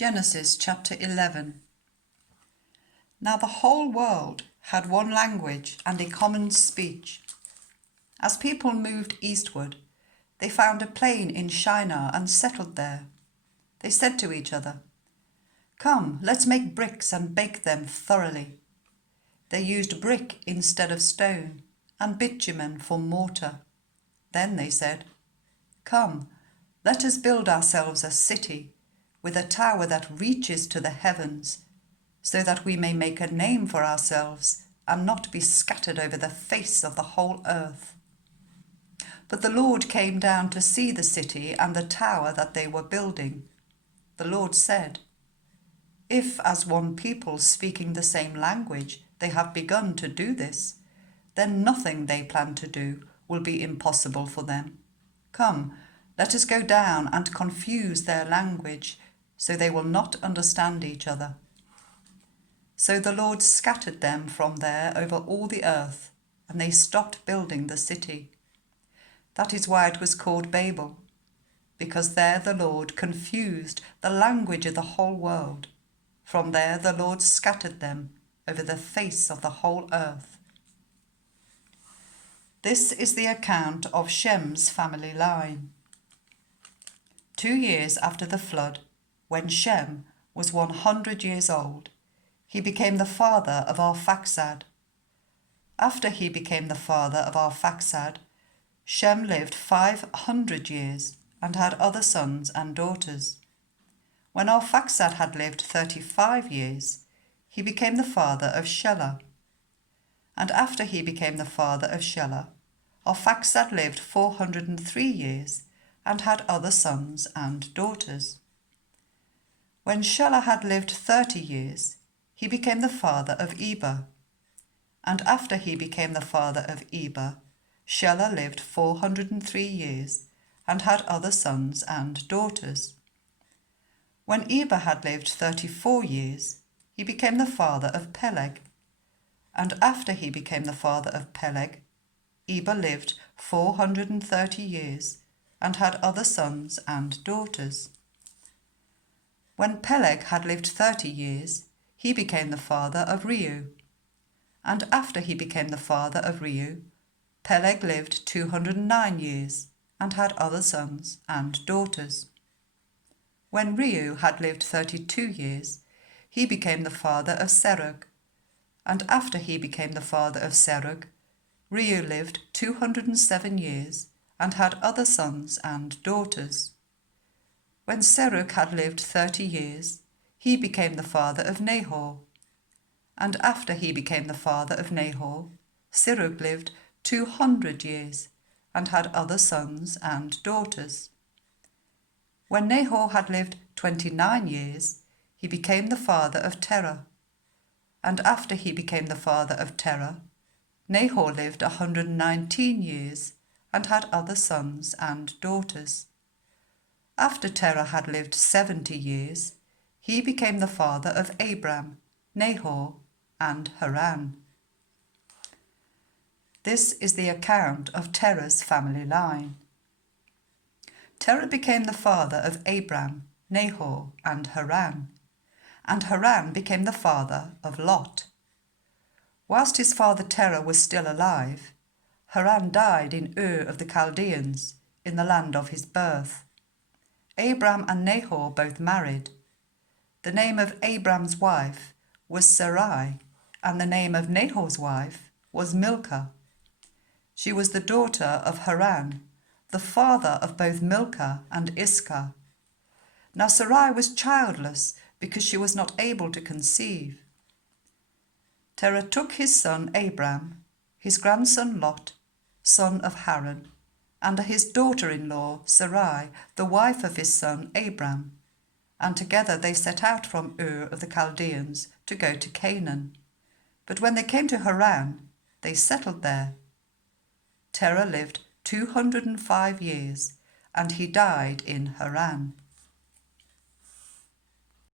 Genesis chapter 11. Now the whole world had one language and a common speech. As people moved eastward, they found a plain in Shinar and settled there. They said to each other, "Come, let's make bricks and bake them thoroughly." They used brick instead of stone and bitumen for mortar. Then they said, "Come, let us build ourselves a city with a tower that reaches to the heavens, so that we may make a name for ourselves and not be scattered over the face of the whole earth." But the Lord came down to see the city and the tower that they were building. The Lord said, "If, as one people speaking the same language, they have begun to do this, then nothing they plan to do will be impossible for them. Come, let us go down and confuse their language, so they will not understand each other." So the Lord scattered them from there over all the earth, and they stopped building the city. That is why it was called Babel, because there the Lord confused the language of the whole world. From there the Lord scattered them over the face of the whole earth. This is the account of Shem's family line. 2 years after the flood, when Shem was 100 years old, he became the father of Arphaxad. After he became the father of Arphaxad, Shem lived 500 years and had other sons and daughters. When Arphaxad had lived 35 years, he became the father of Shelah. And after he became the father of Shelah, Arphaxad lived 403 years and had other sons and daughters. When Shelah had lived 30 years, he became the father of Eber. And after he became the father of Eber, Shelah lived 403 years and had other sons and daughters. When Eber had lived 34 years, he became the father of Peleg. And after he became the father of Peleg, Eber lived 430 years and had other sons and daughters. When Peleg had lived 30 years, he became the father of Reu. And after he became the father of Reu, Peleg lived 209 years and had other sons and daughters. When Reu had lived 32 years, he became the father of Serug. And after he became the father of Serug, Reu lived 207 years and had other sons and daughters. When Serug had lived 30 years, he became the father of Nahor. And after he became the father of Nahor, Serug lived 200 years and had other sons and daughters. When Nahor had lived 29 years, he became the father of Terah. And after he became the father of Terah, Nahor lived 119 years and had other sons and daughters. After Terah had lived 70 years, he became the father of Abram, Nahor, and Haran. This is the account of Terah's family line. Terah became the father of Abram, Nahor, and Haran became the father of Lot. Whilst his father Terah was still alive, Haran died in Ur of the Chaldeans, in the land of his birth. Abram and Nahor both married. The name of Abram's wife was Sarai, and the name of Nahor's wife was Milcah. She was the daughter of Haran, the father of both Milcah and Iscah. Now Sarai was childless because she was not able to conceive. Terah took his son Abram, his grandson Lot, son of Haran, and his daughter-in-law Sarai, the wife of his son Abram, and together they set out from Ur of the Chaldeans to go to Canaan. But when they came to Haran, they settled there. Terah lived 205 years, and he died in Haran.